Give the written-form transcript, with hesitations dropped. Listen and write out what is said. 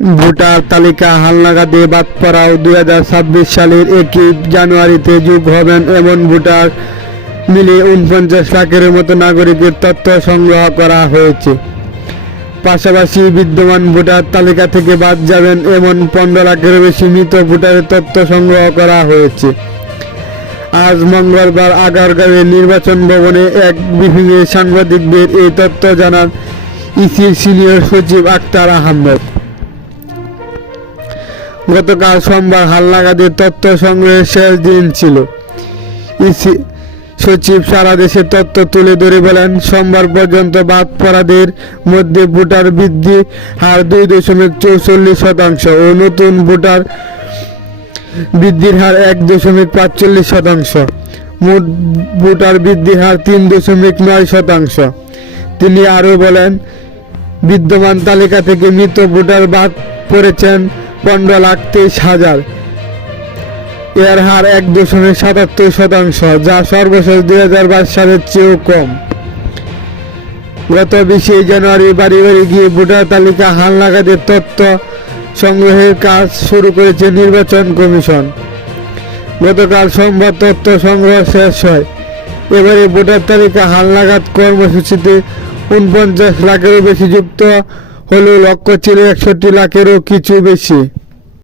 Voter তালিকা হালনাগাদে বাদ পড়াও 2026 সালের 1 জানুয়ারিতে যোগ হবেন এমন ভোটার মিলিয়ে 49 লাখের মতো নাগরিকের তথ্য সংগ্রহ করা হয়েছে। পাশাপাশি বিদ্যমান ভোটার তালিকা থেকে বাদ যাবেন এমন 15 লাখের বেশি মৃত ভোটারের তথ্য সংগ্রহ করা হয়েছে। আজ মঙ্গলবার আগারগাঁওয়ের নির্বাচন ভবনে এক ব্রিফিংয়ে সাংবাদিকদের এই তথ্য জানান ইসির সিনিয়র সচিব আক্তার আহমেদ। গতকাল সোমবার হালনাগাদে তথ্য সংগ্রহের শেষ দিন ছিল। ইসি সচিব সারা দেশের তথ্য তুলে ধরে বলেন, সোমবার পর্যন্ত বাদ পড়াদের মধ্যে ভোটার বৃদ্ধি হার 2.44% ও নতুন ভোটার বৃদ্ধির হার 1.45%। মোট ভোটার বৃদ্ধি হার 3.9%। তিনি আরও বলেন, বিদ্যমান তালিকা থেকে মৃত ভোটার বাদ পড়েছেন 15,23,000। এর হার 1.77%, যা সর্বশেষ 2022 সালের চেয়েও কম। গত 20 জানুয়ারি বাড়ি বাড়ি গিয়ে ভোটার তালিকা হালনাগাদের তথ্য সংগ্রহের কাজ শুরু করেছে নির্বাচন কমিশন। গতকাল সোমবার তথ্য সংগ্রহ শেষ হয়। এবারে ভোটার তালিকা হালনাগাদ কর্মসূচিতে 49 লাখেরও বেশি যুক্ত হলেও লক্ষ্য ছিল 61 লাখেরও কিছু বেশি।